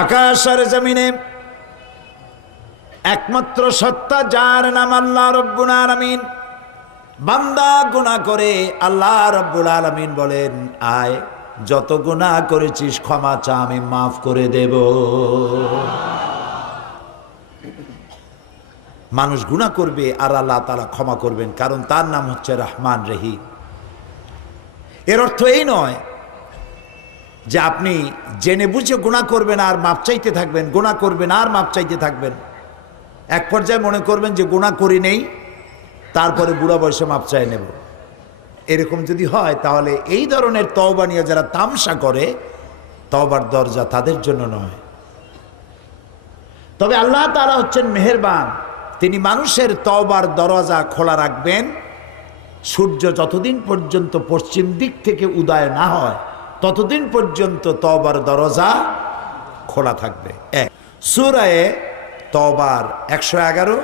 আকাশ আর জমিনে একমাত্র সত্তা যার নাম আল্লাহ রব্বুল আলমিন বান্দা গুণা করে আল্লাহ রব্বুল আলমিন বলেন আয় যত গুণা করেছিস ক্ষমা চা আমি মাফ করে দেব মানুষ গুণা করবে আর আল্লাহ তালা ক্ষমা করবেন কারণ তার নাম হচ্ছে রহমান রহিম এর অর্থ এই নয় যে আপনি জেনে বুঝে গোনা করবেন আর মাপ চাইতে থাকবেন গোনা করবেন আর মাপ চাইতে থাকবেন এক পর্যায়ে মনে করবেন যে গোনা করি নেই তারপরে বুড়া বয়সে মাপ চাই নেব এরকম যদি হয় তাহলে এই ধরনের তওবা নিয়ে যারা তামসা করে তওবার দরজা তাদের জন্য নয় তবে আল্লাহ তারা হচ্ছেন মেহেরবান তিনি মানুষের তওবার দরজা খোলা রাখবেন সূর্য যতদিন পর্যন্ত পশ্চিম দিক থেকে উদয় না হয় ততদিন পর্যন্ত তবার দরজা খোলা থাকবে এক সুরায়ে তবার একশো এগারো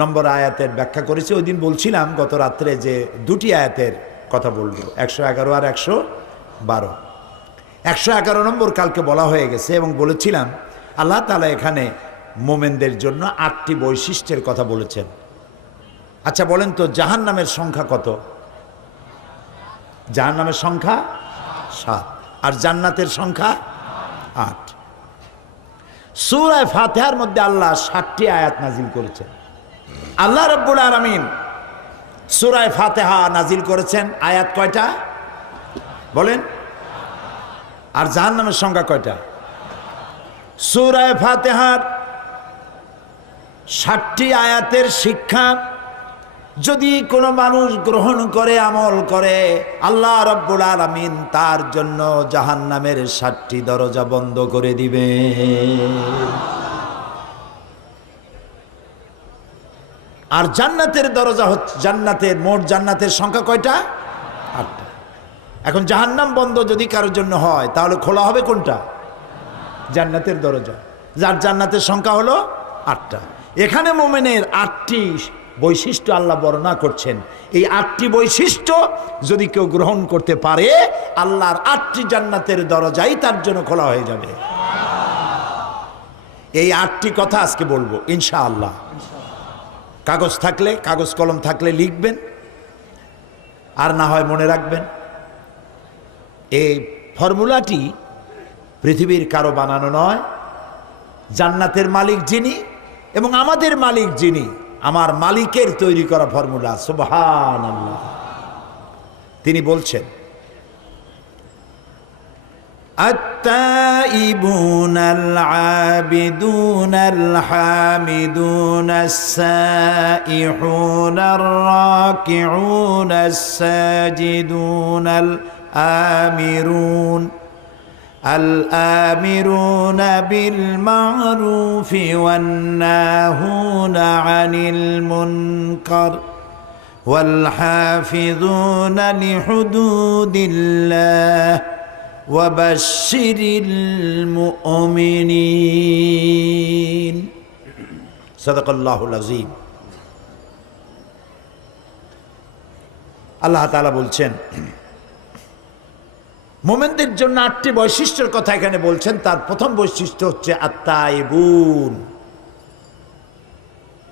নম্বর আয়াতের ব্যাখ্যা করেছি ওই দিন বলছিলাম গত রাত্রে যে দুটি আয়াতের কথা বলবো একশো এগারো আর একশো বারো একশো এগারো নম্বর কালকে বলা হয়ে গেছে এবং বলেছিলাম আল্লাহ তালা এখানে মোমেনদের জন্য আটটি বৈশিষ্ট্যের কথা বলেছেন আচ্ছা বলেন তো জাহান নামের সংখ্যা কত জাহান নামের সংখ্যা সাত আর জান্নাতের সংখ্যা আট সুরায় ফাতেহার মধ্যে আল্লাহ ষাটটি আয়াত নাজিল করেছেন আল্লাহ রব্বুল আরামিন সুরায় ফাতেহা নাজিল করেছেন আয়াত কয়টা বলেন আর জাহান নামের সংখ্যা কয়টা সুরায় ফাতেহার ষাটটি আয়াতের শিক্ষা যদি কোনো মানুষ গ্রহণ করে আমল করে আল্লাহ রব্বুল আলমিন তার জন্য জাহান নামের সাতটি দরজা বন্ধ করে দিবে আর জান্নাতের দরজা হচ্ছে জান্নাতের মোট জান্নাতের সংখ্যা কয়টা আটটা এখন জাহান্নাম বন্ধ যদি কারোর জন্য হয় তাহলে খোলা হবে কোনটা জান্নাতের দরজা যার জান্নাতের সংখ্যা হলো আটটা এখানে মোমেনের আটটি বৈশিষ্ট্য আল্লাহ বর্ণনা করছেন এই আটটি বৈশিষ্ট্য যদি কেউ গ্রহণ করতে পারে আল্লাহর আটটি জান্নাতের দরজাই তার জন্য খোলা হয়ে যাবে এই আটটি কথা আজকে বলবো ইনশা আল্লাহ কাগজ থাকলে কাগজ কলম থাকলে লিখবেন আর না হয় মনে রাখবেন এই ফর্মুলাটি পৃথিবীর কারো বানানো নয় জান্নাতের মালিক যিনি এবং আমাদের মালিক যিনি আমার মালিকের তৈরি করা ফর্মুলা সুবহান আল্লাহ তিনি বলছেন التائبون العابدون الحامدون السائحون الراكعون الساجدون الآمرون الآمرون بالمعروف والناهون عن المنكر والحافظون لحدود الله وبشر المؤمنين صدق الله العظيم আল্লাহ তাআলা বলছেন মোমেনদের জন্য আটটি বৈশিষ্ট্যের কথা এখানে বলছেন তার প্রথম বৈশিষ্ট্য হচ্ছে আত্মায়বুন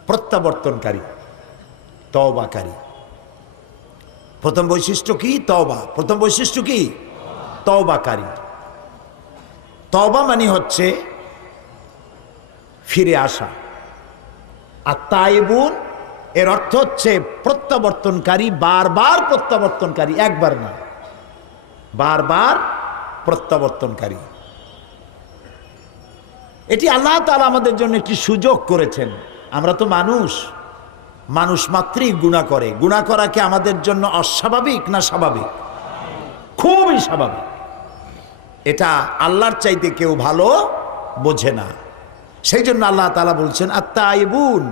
প্রত্যাবর্তনকারী তবাকারী প্রথম বৈশিষ্ট্য কি তবা প্রথম বৈশিষ্ট্য কি তবাকারী তবা মানে হচ্ছে ফিরে আসা আর তাইবুন এর অর্থ হচ্ছে প্রত্যাবর্তনকারী বারবার প্রত্যাবর্তনকারী একবার না বারবার প্রত্যাবর্তনকারী এটি আল্লাহ তালা আমাদের জন্য একটি সুযোগ করেছেন আমরা তো মানুষ মানুষ মাত্রই গুণা করে গুণা করা কি আমাদের জন্য অস্বাভাবিক না স্বাভাবিক খুবই স্বাভাবিক এটা আল্লাহর চাইতে কেউ ভালো বোঝে না সেই জন্য আল্লাহ তালা বলছেন আত্মা আইবুন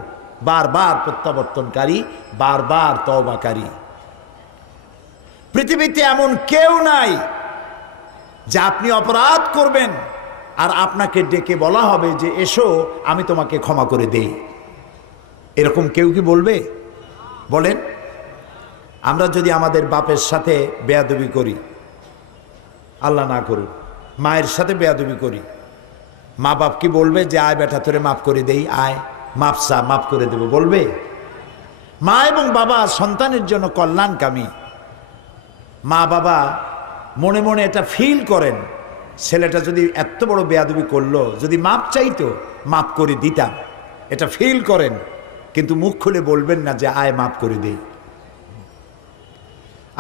বারবার প্রত্যাবর্তনকারী বারবার তওবাকারী পৃথিবীতে এমন কেউ নাই যে আপনি অপরাধ করবেন আর আপনাকে ডেকে বলা হবে যে এসো আমি তোমাকে ক্ষমা করে দেই এরকম কেউ কি বলবে বলেন আমরা যদি আমাদের বাপের সাথে বেয়াদবি করি আল্লাহ না করুন মায়ের সাথে বেয়াদবি করি মা বাপ কি বলবে যে আয় বেটা তোরে মাফ করে দেই আয় মাফসা মাফ করে দেব বলবে মা এবং বাবা সন্তানের জন্য কল্যাণকামী মা বাবা মনে মনে এটা ফিল করেন ছেলেটা যদি এত বড় বেয়াদবি করলো যদি মাপ চাইতো মাপ করে দিতাম এটা ফিল করেন কিন্তু মুখ খুলে বলবেন না যে আয় মাপ করে দেই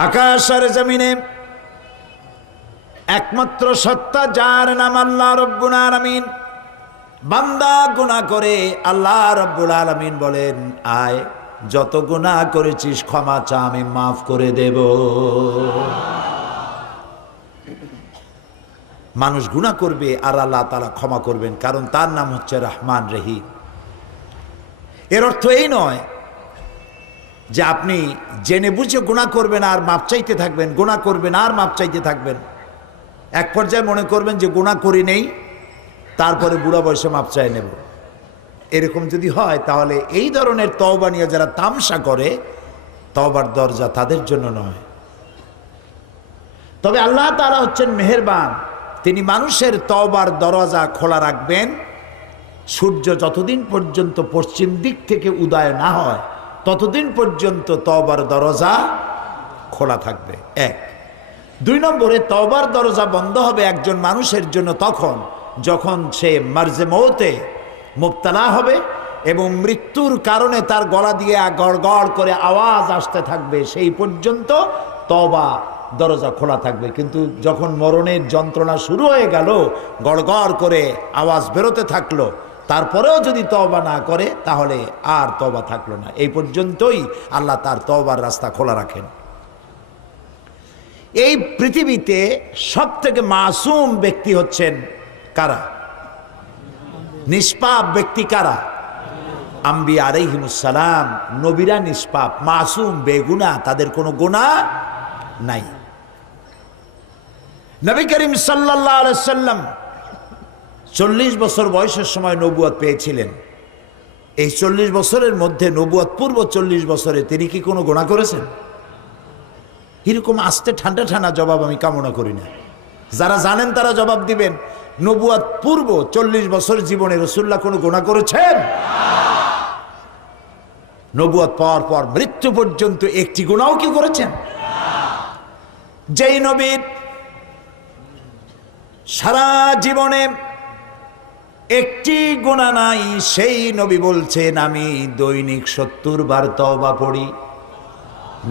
আকাশ আর জমিনে একমাত্র সত্তা যার নাম আল্লাহ রব্বুল আলমিন বান্দা গুণা করে আল্লাহ রব্বুল আলমিন বলেন আয় যত গুণা করেছিস ক্ষমা চা আমি মাফ করে দেব মানুষ গুণা করবে আর আল্লাহ তালা ক্ষমা করবেন কারণ তার নাম হচ্ছে রহমান রহি এর অর্থ এই নয় যে আপনি জেনে বুঝে গুণা করবেন আর মাপ চাইতে থাকবেন গুণা করবেন আর মাপ চাইতে থাকবেন এক পর্যায়ে মনে করবেন যে গুণা করি নেই তারপরে বুড়া বয়সে মাপ চাই নেব এরকম যদি হয় তাহলে এই ধরনের তওবা নিয়ে যারা তামসা করে তওবার দরজা তাদের জন্য নয় তবে আল্লাহ তারা হচ্ছেন মেহেরবান তিনি মানুষের তওবার দরজা খোলা রাখবেন সূর্য যতদিন পর্যন্ত পশ্চিম দিক থেকে উদয় না হয় ততদিন পর্যন্ত তওবার দরজা খোলা থাকবে এক দুই নম্বরে তওবার দরজা বন্ধ হবে একজন মানুষের জন্য তখন যখন সে মার্জে মৌতে মুক্তলা হবে এবং মৃত্যুর কারণে তার গলা দিয়ে গড়গড় করে আওয়াজ আসতে থাকবে সেই পর্যন্ত তবা দরজা খোলা থাকবে কিন্তু যখন মরণের যন্ত্রণা শুরু হয়ে গেল গড়গড় করে আওয়াজ বেরোতে থাকলো তারপরেও যদি তবা না করে তাহলে আর তবা থাকলো না এই পর্যন্তই আল্লাহ তার তবার রাস্তা খোলা রাখেন এই পৃথিবীতে সব থেকে মাসুম ব্যক্তি হচ্ছেন কারা নিষ্পাপ ব্যক্তি কারা আম্বি সালাম নবীরা নিষ্পাপ মাসুম বেগুনা তাদের কোনো গোনা নাই নবী করিম সাল্লাহ সাল্লাম চল্লিশ বছর বয়সের সময় নবুয়াদ পেয়েছিলেন এই চল্লিশ বছরের মধ্যে নবুয়াদ পূর্ব চল্লিশ বছরে তিনি কি কোনো গোনা করেছেন এরকম আস্তে ঠান্ডা ঠান্ডা জবাব আমি কামনা করি না যারা জানেন তারা জবাব দিবেন নবুয়াদ পূর্ব চল্লিশ বছর জীবনে রসুল্লাহ কোনো গোনা করেছেন নবুয়াদ পাওয়ার পর মৃত্যু পর্যন্ত একটি গুণাও কি করেছেন যেই নবীর সারা জীবনে একটি গোনা নাই সেই নবী বলছেন আমি দৈনিক সত্তর বার তবা পড়ি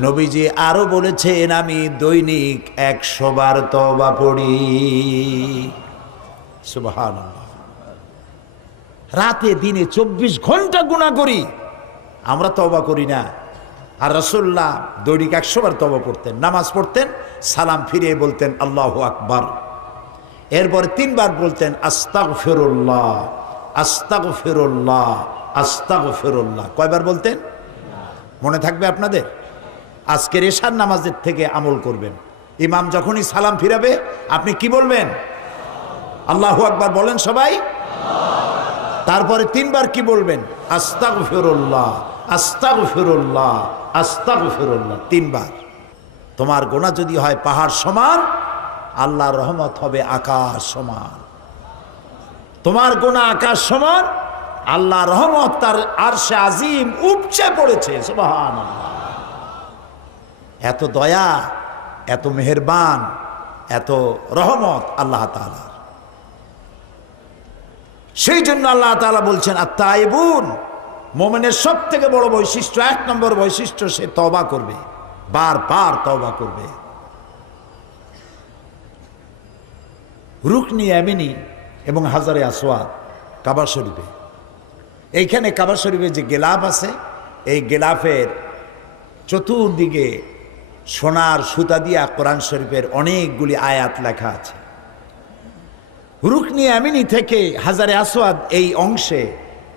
নবীজি আরো বলেছেন আমি দৈনিক একশো বার তবা পড়ি রাতে দিনে চব্বিশ ঘন্টা গুণা করি আমরা তবা করি না আর রসোল্লা দৈনিক একশোবার তবা পড়তেন নামাজ পড়তেন সালাম ফিরিয়ে বলতেন আল্লাহ আকবার এরপরে তিনবার বলতেন আস্তাক ফেরুল্লাহ আস্তাক ফেরুল্লাহ আস্তাক ফেরুল্লাহ কয়বার বলতেন মনে থাকবে আপনাদের আজকের এশার নামাজের থেকে আমল করবেন ইমাম যখনই সালাম ফিরাবে আপনি কি বলবেন আল্লাহ আকবার বলেন সবাই তারপরে তিনবার কি বলবেন আস্তাক ফিরুল্লাহ আস্তাক ফিরুল্লাহ আস্তাক ফিরুল্লাহ তিনবার তোমার গোনা যদি হয় পাহাড় সমান আল্লাহর রহমত হবে আকাশ সমান তোমার গোনা আকাশ সমান আল্লাহ রহমত তার আর সে আজিম উপচে পড়েছে সুবাহান এত দয়া এত মেহেরবান এত রহমত আল্লাহ তালা সেই জন্য আল্লাহ তালা বলছেন আর তাই বোন মোমেনের সব থেকে বড় বৈশিষ্ট্য এক নম্বর বৈশিষ্ট্য সে তবা করবে বার বার তবা করবে রুকনি অ্যামিনি এবং হাজারে আসোয়াদ কাবা শরীফে এইখানে কাবা শরীফে যে গেলাফ আছে এই গেলাফের চতুর্দিকে সোনার সুতা দিয়া কোরআন শরীফের অনেকগুলি আয়াত লেখা আছে রুকনি আমিনি থেকে হাজারে আসোয়াদ এই অংশে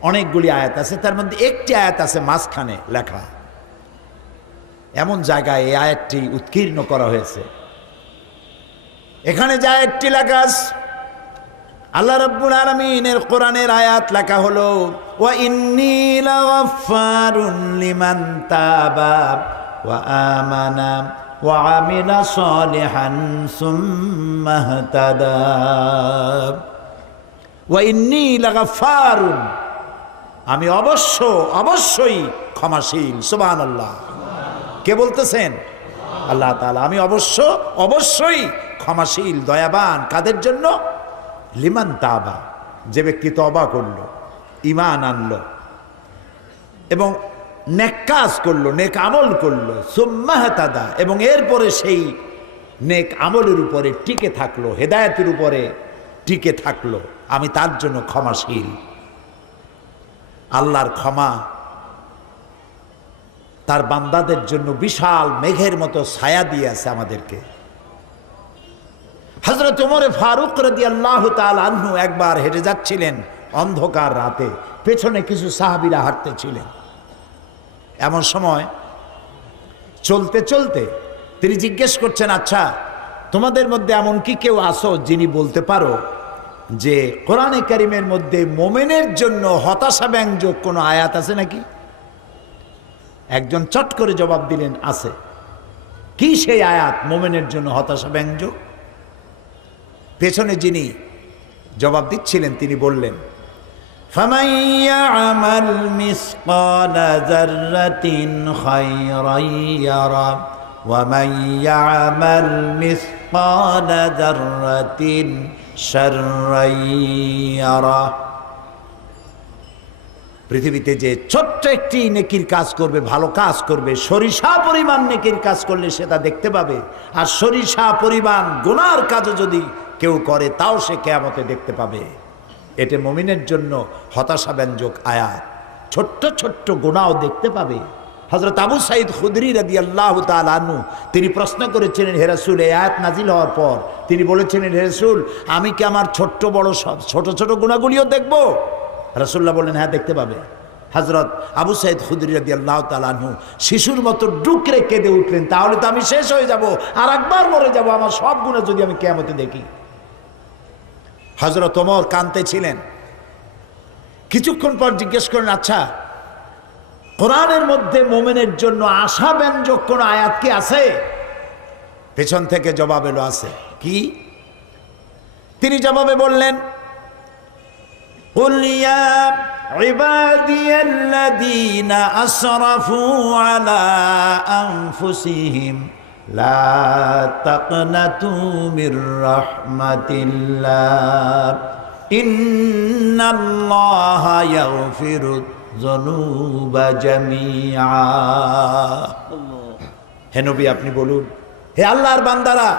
অনেকগুলি আয়াত আছে তার মধ্যে একটি আয়াত আছে মাঝখানে লেখা এমন জায়গায় এই আয়াতটি উৎকীর্ণ করা হয়েছে এখানে যা একটি লেখা আল্লাহ রব্বুল আলমিনের কোরআনের আয়াত লেখা হলো ওয়া ইন্নি ওয়া وعمل صالحا ثم اهتدى وإني لغفار আমি অবশ্য অবশ্যই ক্ষমাশীল সুবান আল্লাহ কে বলতেছেন আল্লাহ তালা আমি অবশ্য অবশ্যই ক্ষমাশীল দয়াবান কাদের জন্য লিমান তাবা যে ব্যক্তি তবা করল ইমান আনল এবং নেক কাজ করলো নেক আমল করলো সোম্মাহতাদা এবং এরপরে সেই নেক আমলের উপরে টিকে থাকলো হেদায়তের উপরে টিকে থাকলো আমি তার জন্য ক্ষমাশীল আল্লাহর ক্ষমা তার বান্দাদের জন্য বিশাল মেঘের মতো ছায়া দিয়ে আছে আমাদেরকে হজরত উমরে ফারুক রদি আল্লাহ তাল আহ্ন একবার হেঁটে যাচ্ছিলেন অন্ধকার রাতে পেছনে কিছু সাহাবিরা হাঁটতেছিলেন এমন সময় চলতে চলতে তিনি জিজ্ঞেস করছেন আচ্ছা তোমাদের মধ্যে এমন কি কেউ আসো যিনি বলতে পারো যে কোরআনে কারিমের মধ্যে মোমেনের জন্য হতাশা ব্যঞ্জক কোনো আয়াত আছে নাকি একজন চট করে জবাব দিলেন আছে কি সেই আয়াত মোমেনের জন্য হতাশা ব্যঞ্জক পেছনে যিনি জবাব দিচ্ছিলেন তিনি বললেন فمن يعمل مثقال ذرة خيرا يرى ومن يعمل مثقال ذرة شرا يرى পৃথিবীতে যে ছোট্ট একটি নেকির কাজ করবে ভালো কাজ করবে সরিষা পরিমাণ নেকির কাজ করলে সেটা দেখতে পাবে আর সরিষা পরিমাণ গুনার কাজও যদি কেউ করে তাও সে কেয়ামতে দেখতে পাবে এটা মমিনের জন্য হতাশা ব্যঞ্জক আয়াত ছোট্ট ছোট্ট গোনাও দেখতে পাবে হজরত আবু সাইদ খুদরি রাজি আল্লাহ তালু তিনি প্রশ্ন করেছিলেন হেরাসুল এ আয়াত নাজিল হওয়ার পর তিনি বলেছিলেন হেরাসুল আমি কি আমার ছোট্ট বড় সব ছোট ছোট গুণাগুলিও দেখব রাসুল্লাহ বললেন হ্যাঁ দেখতে পাবে হজরত আবু সাইদ খুদরি রাজি আল্লাহ তালু শিশুর মতো ডুকরে কেঁদে উঠলেন তাহলে তো আমি শেষ হয়ে যাব আর একবার মরে যাব আমার সব গুণা যদি আমি কেমতে দেখি হজরত ওমর কানতে ছিলেন কিছুক্ষণ পর জিজ্ঞেস করেন আচ্ছা কোরআনের মধ্যে মোমেনের জন্য আশা ব্যঞ্জক কোনো আয়াত কি আছে পেছন থেকে জবাব এলো আছে কি তিনি জবাবে বললেন ইবাদিয়াল্লাযীনা আসরাফু আলা আনফুসিহিম لا تقنطوا من رحمة الله إن الله يغفر الذنوب جميعا হে নবী আপনি বলুন হে আল্লাহর বান্দারা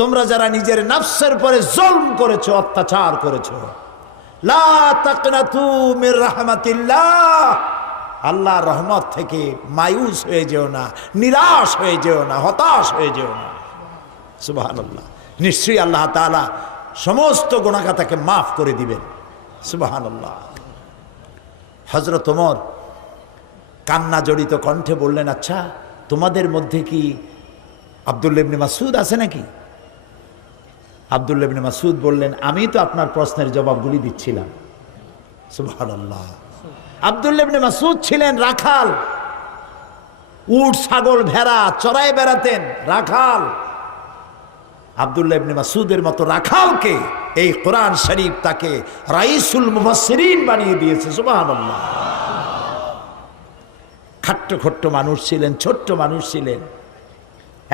তোমরা যারা নিজের নফসের পরে জলম করেছো অত্যাচার করেছো লা তাকনাতু মির রাহমাতিল্লাহ আল্লাহ রহমত থেকে মায়ুস হয়ে যেও না নিরাশ হয়ে যেও না হতাশ হয়ে যেও না সুবাহ আল্লাহ নিশ্চয়ই আল্লাহ তালা সমস্ত গোনাকাতাকে মাফ করে দিবেন সুবাহান হজরত ওমর কান্না জড়িত কণ্ঠে বললেন আচ্ছা তোমাদের মধ্যে কি আবদুল্লিবনে মাসুদ আছে নাকি আবদুল্লিবনে মাসুদ বললেন আমি তো আপনার প্রশ্নের জবাবগুলি দিচ্ছিলাম সুবাহ আল্লাহ আবদুল্লেবনে মাসুদ ছিলেন রাখাল উট ছাগল ভেড়া চড়াই বেড়াতেন রাখাল আবদুল্লাবনে মাসুদের মতো রাখালকে এই কোরআন শরীফ তাকে রাইসুল মুফাসসিরিন বানিয়ে দিয়েছে সুবাহ খাট্ট খট্ট মানুষ ছিলেন ছোট্ট মানুষ ছিলেন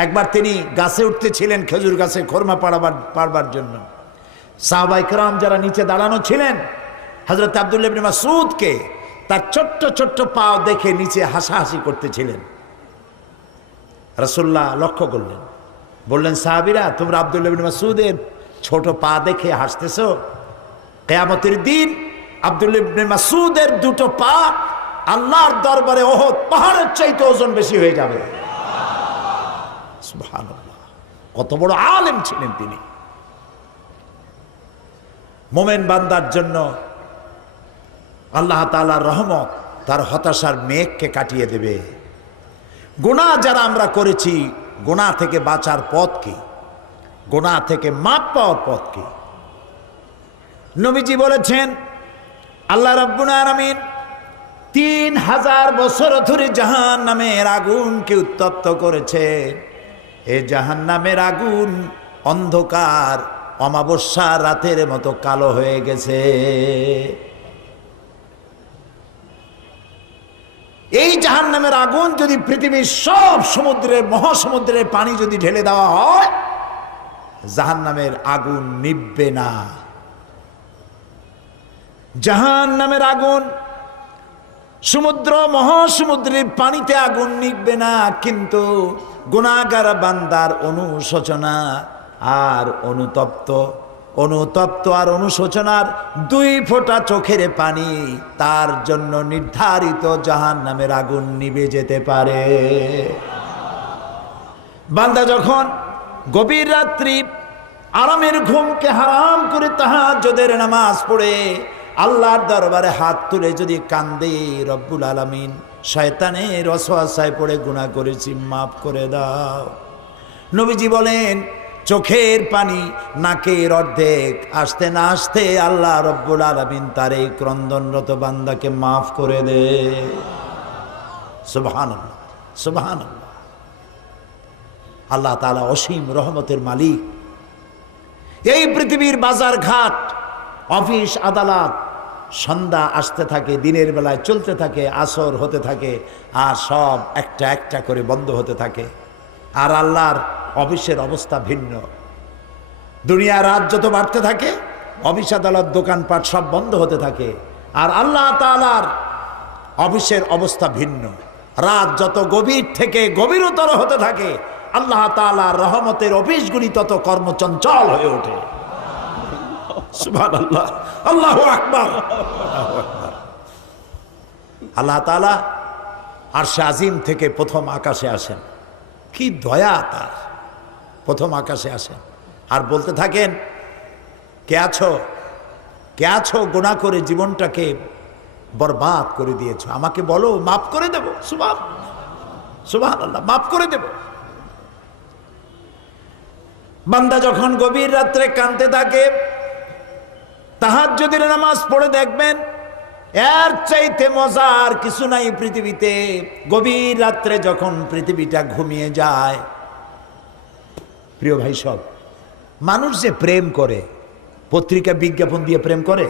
একবার তিনি গাছে উঠতেছিলেন খেজুর গাছে খোরমা পাড়াবার পারবার জন্য সাহবাইকরাম যারা নিচে দাঁড়ানো ছিলেন হজরত আবদুল্লাহ মাসুদকে তার ছোট্ট ছোট্ট পাও দেখে নিচে হাসাহাসি করতেছিলেন রসোল্লা লক্ষ্য করলেন বললেন সাহাবিরা তোমরা আবদুল্লাবিন মাসুদের ছোট পা দেখে হাসতেছ কেয়ামতের দিন আবদুল্লিবিন মাসুদের দুটো পা আল্লাহর দরবারে ওহ পাহাড়ের চাইতে ওজন বেশি হয়ে যাবে কত বড় আলেম ছিলেন তিনি মোমেন বান্দার জন্য আল্লাহ তালার রহমত তার হতাশার মেঘকে কাটিয়ে দেবে গোনা যারা আমরা করেছি গোনা থেকে বাঁচার পথ কি গোনা থেকে মাপ পাওয়ার পথ কি নবীজি বলেছেন আল্লাহ রবিন তিন হাজার বছর ধরে জাহান নামের আগুনকে উত্তপ্ত করেছে এ জাহান নামের আগুন অন্ধকার অমাবস্যা রাতের মতো কালো হয়ে গেছে এই জাহান নামের আগুন যদি পৃথিবীর সব সমুদ্রে মহাসমুদ্রের পানি যদি ঢেলে দেওয়া হয় জাহান নামের আগুন নিববে না জাহান নামের আগুন সমুদ্র মহাসমুদ্রের পানিতে আগুন নিববে না কিন্তু গুণাগার বান্দার অনুশোচনা আর অনুতপ্ত অনুতপ্ত আর অনুশোচনার দুই ফোঁটা চোখের পানি তার জন্য নির্ধারিত জাহান নামের আগুন নিবে যেতে পারে বান্দা যখন গভীর রাত্রি আরামের ঘুমকে হারাম করে তাহা যোদের নামাজ পড়ে আল্লাহর দরবারে হাত তুলে যদি কান্দে রব্বুল আলমিন শয়তানের অসহায় পড়ে গুণা করেছি মাফ করে দাও নবীজি বলেন চোখের পানি নাকের অর্ধেক আসতে না আসতে আল্লাহ রব্বুল আলমিন তার এই ক্রন্দনরত বান্দাকে মাফ করে দে আল্লাহ তালা অসীম রহমতের মালিক এই পৃথিবীর বাজার ঘাট অফিস আদালত সন্ধ্যা আসতে থাকে দিনের বেলায় চলতে থাকে আসর হতে থাকে আর সব একটা একটা করে বন্ধ হতে থাকে আর আল্লাহর অফিসের অবস্থা ভিন্ন দুনিয়া রাত যত বাড়তে থাকে অফিস আদালত দোকানপাট সব বন্ধ হতে থাকে আর আল্লাহ তালার অফিসের অবস্থা ভিন্ন রাত যত গভীর থেকে গভীরতর হতে থাকে আল্লাহ তালার রহমতের অফিসগুলি তত কর্মচঞ্চল হয়ে ওঠে আল্লাহ আকবর আল্লাহ তালা আর শাহিম থেকে প্রথম আকাশে আসেন কি দয়া তার প্রথম আকাশে আসেন আর বলতে থাকেন কে আছো কে আছো গোনা করে জীবনটাকে বরবাদ করে দিয়েছ আমাকে বলো মাফ করে দেব সুবাহ সুবাহ আল্লাহ মাফ করে দেব বান্দা যখন গভীর রাত্রে কানতে থাকে তাহার যদি নামাজ পড়ে দেখবেন এর চাইতে মজার কিছু নাই পৃথিবীতে গভীর রাত্রে যখন পৃথিবীটা ঘুমিয়ে যায় প্রিয় ভাই সব মানুষ যে প্রেম করে পত্রিকা বিজ্ঞাপন দিয়ে প্রেম করে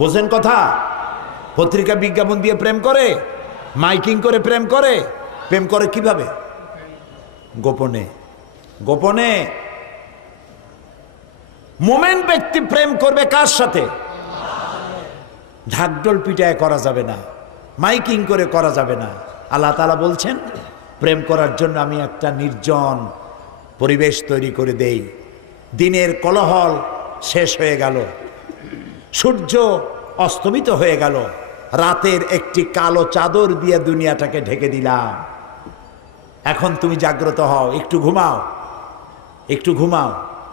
বোঝেন কথা পত্রিকা বিজ্ঞাপন দিয়ে প্রেম করে মাইকিং করে প্রেম করে প্রেম করে কিভাবে গোপনে গোপনে মোমেন্ট ব্যক্তি প্রেম করবে কার সাথে ঢাকডোল পিটায় করা যাবে না মাইকিং করে করা যাবে না আল্লাহ তালা বলছেন প্রেম করার জন্য আমি একটা নির্জন পরিবেশ তৈরি করে দেই দিনের কলহল শেষ হয়ে গেল সূর্য অস্তমিত হয়ে গেল রাতের একটি কালো চাদর দিয়ে দুনিয়াটাকে ঢেকে দিলাম এখন তুমি জাগ্রত হও একটু ঘুমাও একটু ঘুমাও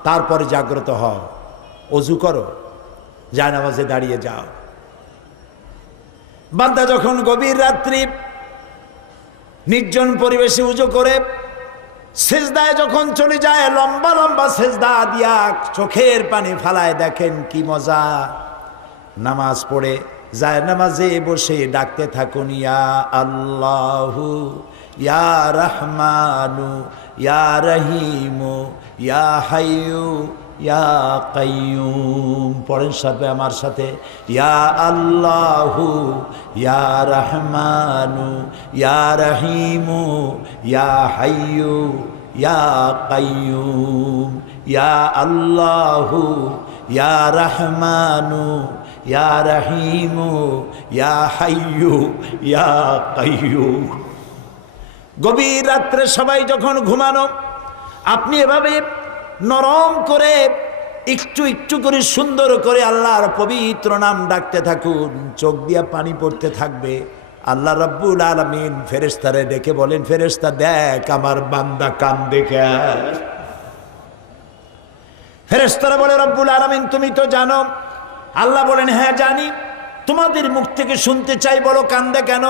তারপরে জাগ্রত হও অজু করো জায়নামাজে দাঁড়িয়ে যাও বান্দা যখন গভীর রাত্রি নির্জন পরিবেশে উজো করে সেজদায় যখন চলে যায় লম্বা লম্বা সেজদা দিয়া চোখের পানি ফালায় দেখেন কি মজা নামাজ পড়ে যায় নামাজে বসে ডাকতে থাকুন ইয়া আল্লাহু ইয়া রহমানু ইয়া রহিমু ইয়া হাইয়ু ইয়া কাইয়ুম পড়েন সাথে আমার সাথে ইয়া আল্লাহু ইয়া রহমানু ইয়া রহিমু ইয়া হাইয়ু ইয়া কাইয়ুম ইয়া আল্লাহু ইয়া রহমানু ইয়া রহিমু ইয়া হাইয়ু ইয়া কাইয়ুম গভীর রাত্রে সবাই যখন ঘুমানো আপনি এভাবে নরম করে একটু একটু করে সুন্দর করে আল্লাহর পবিত্র নাম ডাকতে থাকুন চোখ দিয়া পানি পড়তে থাকবে আল্লাহ রব্বুল আলমিন ফেরেস্তারে ডেকে বলেন ফেরেস্তা দেখ আমার বান্দা কান দেখে ফেরেস্তারা বলে রব্বুল আলমিন তুমি তো জানো আল্লাহ বলেন হ্যাঁ জানি তোমাদের মুখ থেকে শুনতে চাই বলো কান্দে কেন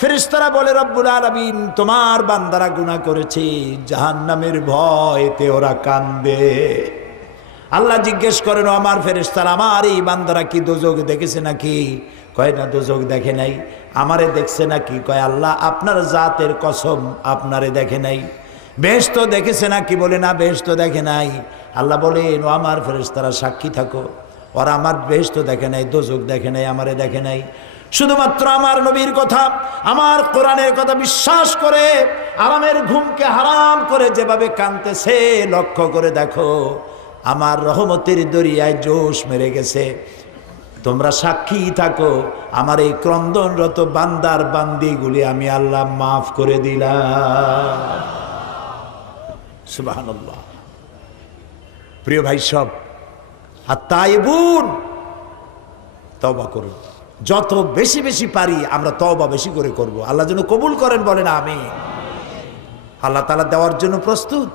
ফেরিস্তারা বলে রব্বুল আলমিন তোমার বান্দারা গুণা করেছে জাহান নামের ভয়তে ওরা কান্দে আল্লাহ জিজ্ঞেস করেন আমার ফেরিস্তার আমার এই বান্দারা কি দোজোগ দেখেছে নাকি কয় না দোজোগ দেখে নাই আমারে দেখছে নাকি কয় আল্লাহ আপনার জাতের কসম আপনারে দেখে নাই বেশ তো দেখেছে নাকি বলে না বেশ তো দেখে নাই আল্লাহ বলেন ও আমার ফেরিস্তারা সাক্ষী থাকো ওরা আমার বেশ তো দেখে নাই দোজোগ দেখে নাই আমারে দেখে নাই শুধুমাত্র আমার নবীর কথা আমার কোরআনের কথা বিশ্বাস করে আরামের ঘুমকে হারাম করে যেভাবে কানতেছে লক্ষ্য করে দেখো আমার রহমতের দরিয়ায় জোশ মেরে গেছে তোমরা সাক্ষী থাকো আমার এই ক্রন্দনরত বান্দার বান্দিগুলি আমি আল্লাহ মাফ করে দিলাম প্রিয় ভাই সব আর তাই বোন তবা করুন যত বেশি বেশি পারি আমরা তবা বেশি করে করব। আল্লাহ যেন কবুল করেন বলেন আমি আল্লাহ তালা দেওয়ার জন্য প্রস্তুত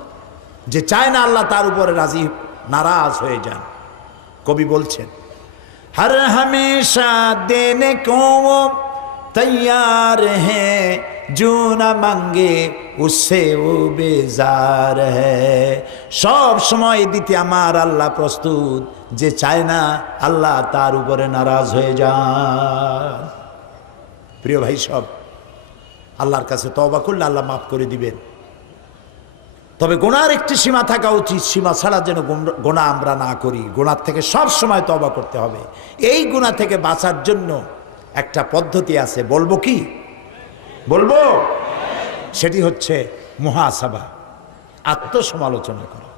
যে চায় না আল্লাহ তার উপরে রাজি নারাজ হয়ে যান কবি বলছেন হর হমেশা দেনে কম तैयार है जो न मांगे उससे ও বেজার হ্যাঁ সব সময় দিতে আমার আল্লাহ প্রস্তুত যে চায় না আল্লাহ তার উপরে নারাজ হয়ে যান প্রিয় ভাই সব আল্লাহর কাছে তবা করলে আল্লাহ মাফ করে দিবেন তবে গোনার একটি সীমা থাকা উচিত সীমা ছাড়া যেন গুণ- গোনা আমরা না করি গোনার থেকে সব সময় তবা করতে হবে এই গুণা থেকে বাঁচার জন্য একটা পদ্ধতি আছে বলবো কি বলবো সেটি হচ্ছে মহাসভা আত্মসমালোচনা করা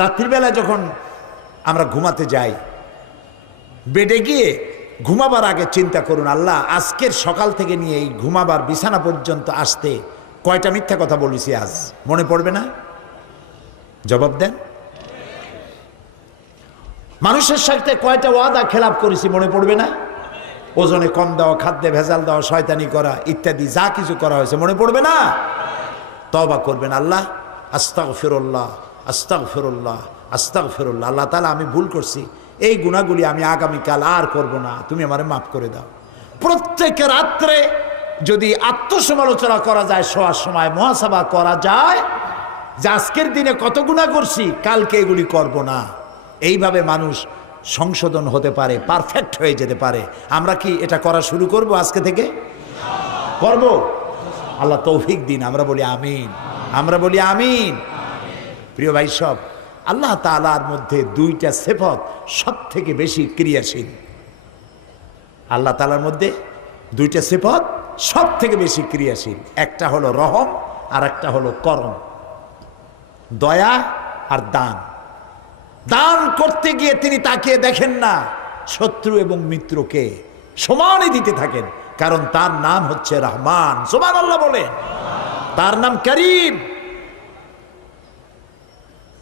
রাত্রিবেলা যখন আমরা ঘুমাতে যাই বেডে গিয়ে ঘুমাবার আগে চিন্তা করুন আল্লাহ আজকের সকাল থেকে নিয়ে এই ঘুমাবার বিছানা পর্যন্ত আসতে কয়টা মিথ্যা কথা বলেছি আজ মনে পড়বে না জবাব দেন মানুষের সাথে কয়টা ওয়াদা খেলাপ করেছি মনে পড়বে না ওজনে কম দেওয়া খাদ্যে ভেজাল দেওয়া শয়তানি করা ইত্যাদি যা কিছু করা হয়েছে মনে পড়বে না তবা করবেন আল্লাহ আস্তাক ফেরোল্লাহ আস্তাক ফেরোল্লাহ আস্তাক ফেরোল্লাহ আল্লাহ তালা আমি ভুল করছি এই গুণাগুলি আমি আগামীকাল আর করব না তুমি আমার মাফ করে দাও প্রত্যেক রাত্রে যদি আত্মসমালোচনা করা যায় শোয়ার সময় মহাসভা করা যায় যে আজকের দিনে কত গুণা করছি কালকে এগুলি করব না এইভাবে মানুষ সংশোধন হতে পারে পারফেক্ট হয়ে যেতে পারে আমরা কি এটা করা শুরু করব আজকে থেকে করব আল্লাহ তৌফিক দিন আমরা বলি আমিন আমরা বলি আমিন প্রিয় ভাই সব আল্লাহ তালার মধ্যে দুইটা সেফত সব থেকে বেশি ক্রিয়াশীল আল্লাহ তালার মধ্যে দুইটা সেফত সব থেকে বেশি ক্রিয়াশীল একটা হলো রহম আর একটা হলো করম দয়া আর দান দান করতে গিয়ে তিনি তাকে দেখেন না শত্রু এবং মিত্রকে সমানে দিতে থাকেন কারণ তার নাম হচ্ছে রহমান সোমান আল্লাহ বলে তার নাম করিম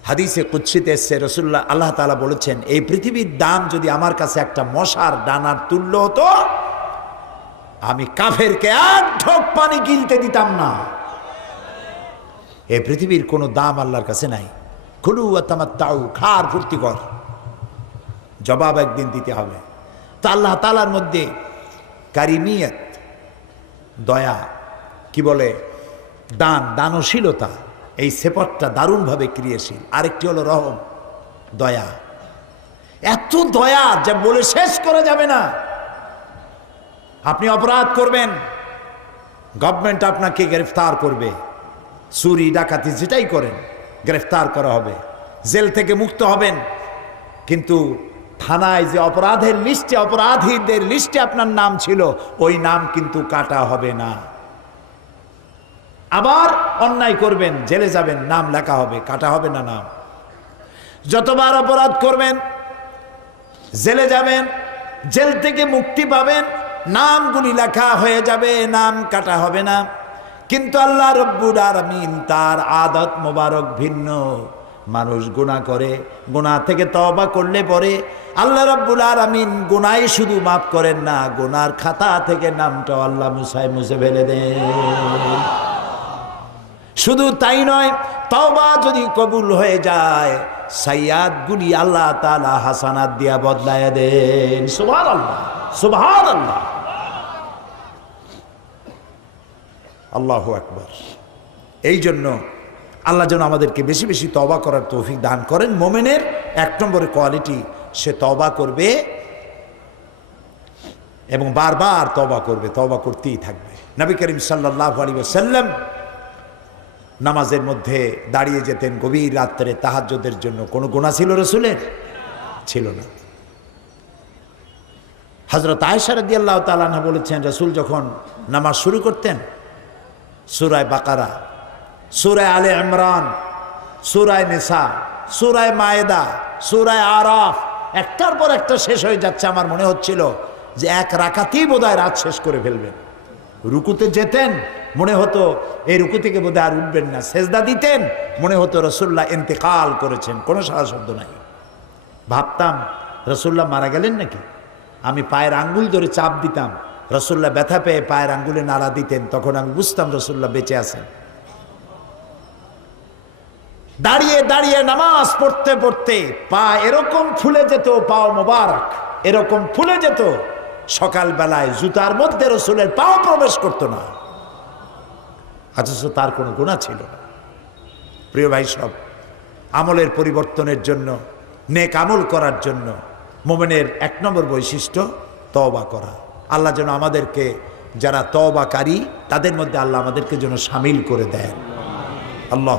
হাদিসে কুচ্ছিতে এসছে রসুল্লাহ আল্লাহ তালা বলেছেন এই পৃথিবীর দাম যদি আমার কাছে একটা মশার ডানার তুল্য হতো আমি কাফেরকে এক ঢোক পানি গিলতে দিতাম না এই পৃথিবীর কোনো দাম আল্লাহর কাছে নাই খুলু তাও খার ফুর্তি কর জবাব একদিন দিতে হবে তা আল্লাহ তালার মধ্যে কারিমিয়ত দয়া কি বলে দান দানশীলতা এই সেপটটা দারুণভাবে ক্রিয়েছিল আরেকটি হলো রহম দয়া এত দয়া যা বলে শেষ করা যাবে না আপনি অপরাধ করবেন গভর্নমেন্ট আপনাকে গ্রেফতার করবে চুরি ডাকাতি যেটাই করেন গ্রেফতার করা হবে জেল থেকে মুক্ত হবেন কিন্তু থানায় যে অপরাধের লিস্টে অপরাধীদের লিস্টে আপনার নাম ছিল ওই নাম কিন্তু কাটা হবে না আবার অন্যায় করবেন জেলে যাবেন নাম লেখা হবে কাটা হবে না নাম যতবার অপরাধ করবেন জেলে যাবেন জেল থেকে মুক্তি পাবেন নামগুলি লেখা হয়ে যাবে নাম কাটা হবে না কিন্তু আল্লাহ রব্বুর আরামিন তার আদত মোবারক ভিন্ন মানুষ গুণা করে গুণা থেকে তবা করলে পরে আল্লাহ রব্বুল আরামিন গুনাই শুধু মাফ করেন না গুনার খাতা থেকে নামটাও আল্লাহ মুসাই মুছে ফেলে দেন শুধু তাই নয় তওবা যদি কবুল হয়ে যায় সাইয়াদ গুলি আল্লাহ তালা হাসানাত দিয়া বদলায় দেন সুভান আল্লাহ সুভান আল্লাহ আল্লাহ আকবর এই জন্য আল্লাহ যেন আমাদেরকে বেশি বেশি তবা করার তৌফিক দান করেন মোমেনের এক নম্বরের কোয়ালিটি সে তবা করবে এবং বারবার তবা করবে তবা করতেই থাকবে নবী করিম সাল্লাহ আলী সাল্লাম নামাজের মধ্যে দাঁড়িয়ে যেতেন গভীর রাত্রে তাহাজ্যদের জন্য কোনো গোনা ছিল রসুলের ছিল না হজরত আয়সারদ্দি আল্লাহ তালানা বলেছেন রসুল যখন নামাজ শুরু করতেন সুরায় বাকারা সুরায় আলে ইমরান সুরায় নেশা সুরায় মায়েদা সুরায় আরাফ একটার পর একটা শেষ হয়ে যাচ্ছে আমার মনে হচ্ছিল যে এক রাখাতেই বোধহয় রাত শেষ করে ফেলবেন রুকুতে যেতেন মনে হতো এই রুকু থেকে বোধহয় আর উঠবেন না সেজদা দিতেন মনে হতো রসুল্লাহ এন্তেকাল করেছেন কোনো সারা শব্দ নাই ভাবতাম রসুল্লাহ মারা গেলেন নাকি আমি পায়ের আঙ্গুল ধরে চাপ দিতাম রসুল্লাহ ব্যথা পেয়ে পায়ের আঙ্গুলে নাড়া দিতেন তখন আমি বুঝতাম রসুল্লাহ বেঁচে আছেন দাঁড়িয়ে দাঁড়িয়ে নামাজ পড়তে পড়তে পা এরকম ফুলে যেত পাও মোবারক এরকম ফুলে যেত সকালবেলায় জুতার মধ্যে রসুলের পাও প্রবেশ করত না অথচ তার কোনো গুণা ছিল না প্রিয় ভাই সব আমলের পরিবর্তনের জন্য নেক আমল করার জন্য মোমেনের এক নম্বর বৈশিষ্ট্য তবা করা আল্লাহ যেন আমাদেরকে যারা তবাকারী তাদের মধ্যে আল্লাহ আমাদেরকে যেন সামিল করে দেন আল্লাহ